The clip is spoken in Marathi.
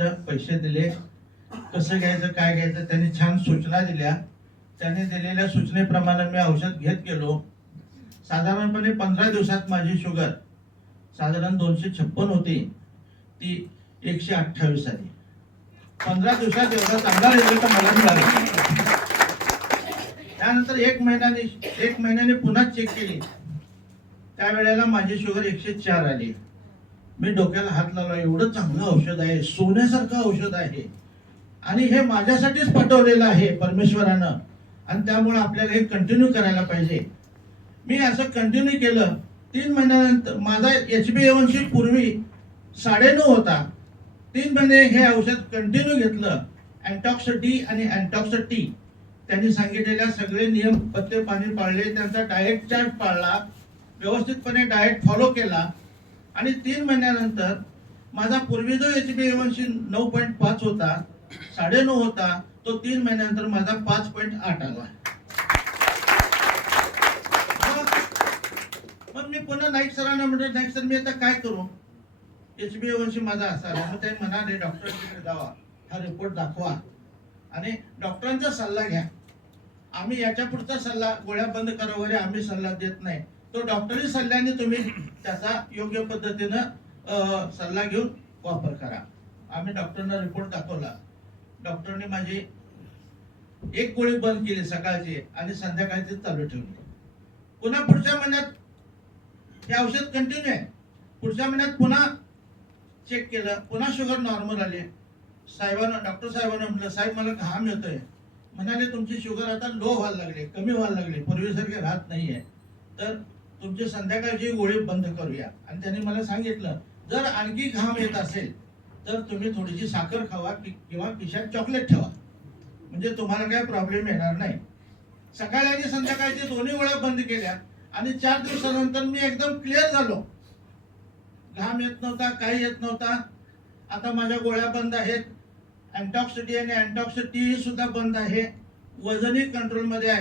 सांगितलं पैसे दिले कसं घ्यायचं काय घ्यायचं त्यांनी छान सूचना दिल्या. त्यांनी दिलेल्या सूचनेप्रमाणे मी औषध घेत गेलो. साधारणपणे पंधरा दिवसात माझी शुगर साधारण दोनशे छप्पन होती. ती एकशे अठ्ठावीस आली. पंधरा दिवसात एवढा चांगला रिझल्ट मला मिळाला. त्यानंतर एक महिन्याने एक महिन्याने पुन्हा चेक केली. त्यावेळेला माझी शुगर एकशे चार आली. मी डोक्याला हात लावला एवढं चांगलं औषध आहे सोन्यासारखं औषध आहे. आणि हे माझ्यासाठीच पाठवलेलं आहे परमेश्वरानं. आणि त्यामुळे आपल्याला हे कंटिन्यू करायला पाहिजे. मी असं कंटिन्यू केलं. तीन महिन्यानंतर माझा एच बी एवनशी पूर्वी साडेनऊ होता. तीन महिने हे औषध कंटिन्यू घेतलं. अँटॉक्स डी आणि अँटॉक्स टी त्यांनी सांगितलेल्या सगळे नियम पत्ते पाणी पाळले. त्यांचा डाएट चार्ट पाळला. व्यवस्थितपणे डाएट फॉलो केला. आणि तीन महिन्यानंतर माझा पूर्वी जो एच बी एवनशी नऊ पॉईंट पाच होता साडेनऊ होता तो तीन महिन्यानंतर माझा पाच पॉईंट आठ आला. मग- मी पुन्हा नाईक सरांना म्हटलं नाईक सर मी आता काय करू? एच बी एवनशी माझा असा मग ते म्हणाले डॉक्टरकडे जावा हा रिपोर्ट दाखवा आणि डॉक्टरांचा सल्ला घ्या. आम्ही याच्या पुढचा सल्ला गोळ्या बंद करा वगैरे आम्ही सल्ला देत नाही. तो डॉक्टरी सल्ल्याने तुम्ही त्याचा योग्य पद्धतीनं सल्ला घेऊन वापर करा. आम्ही डॉक्टरना रिपोर्ट दाखवला. डॉक्टरने माझी एक गोळी बंद केली सकाळची आणि संध्याकाळची चालू ठेवली. पुन्हा पुढच्या महिन्यात हे औषध कंटिन्यू आहे. पुढच्या महिन्यात पुन्हा चेक केलं. पुन्हा शुगर नॉर्मल आली. साहेबांना डॉक्टर साहेबांना म्हटलं साहेब मला घाम येतोय. म्हणाले तुमची शुगर आता लो व्हायला लागली कमी व्हायला लागली. पूर्वीसारखे राहत नाही आहे तर तुमची संध्याकाळची गोळी बंद करूया. आणि त्यांनी मला सांगितलं जर आणखी घाम येत असेल तर तुम्ही थोडीशी साखर खावा किंवा पिशात चॉकलेट ठेवा. म्हणजे तुम्हाला काय प्रॉब्लेम येणार नाही. सकाळी आणि संध्याकाळचे दोन्ही गोळ्या बंद केल्या आणि चार दिवसानंतर मी एकदम क्लिअर झालो. घाम येत नव्हता काही येत नव्हता. आता माझ्या गोळ्या बंद आहेत. अँटॉक्सिटी आणि अँटॉक्सिटी सुद्धा बंद आहे. वजनही कंट्रोलमध्ये आहे.